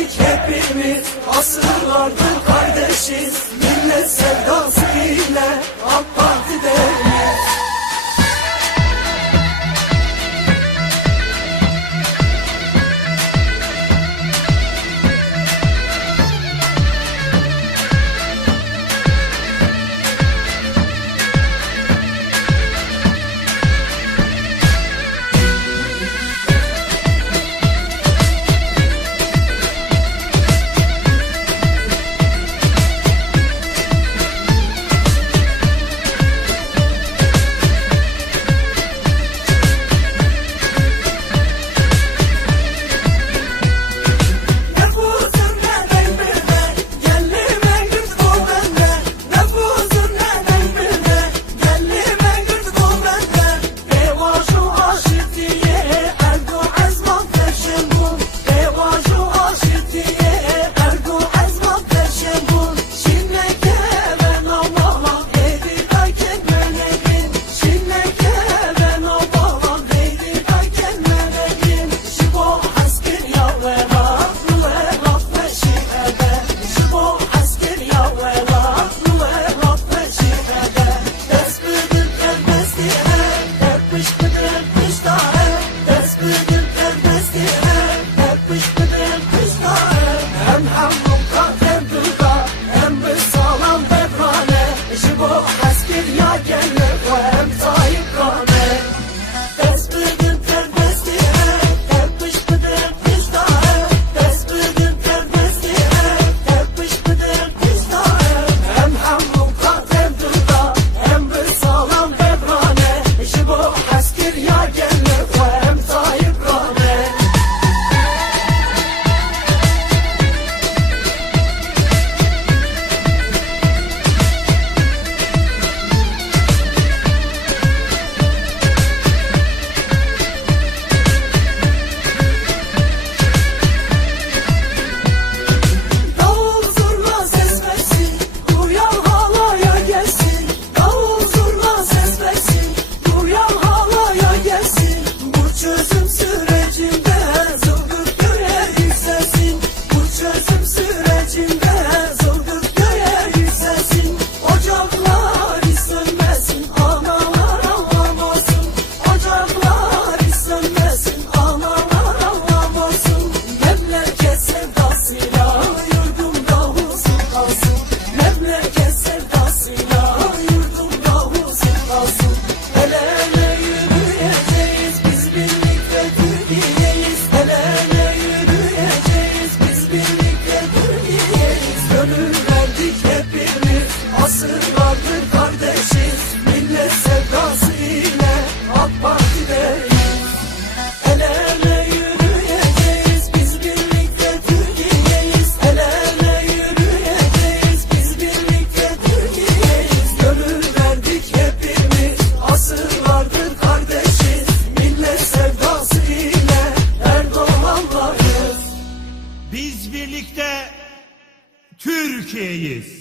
Gençlik hepimiz asırlardır kardeşiz. Millet sevdası ile Ryan. Sevdası vardır kardeşim. Millet sevdası ile AK Parti'deyiz. El ele Biz birlikte Türkiye'yiz. El ele Biz birlikte Türkiye'yiz. Gönül verdik hepimiz Asırlardır kardeşiz Millet sevdası ile Biz birlikte Türkiye'yiz.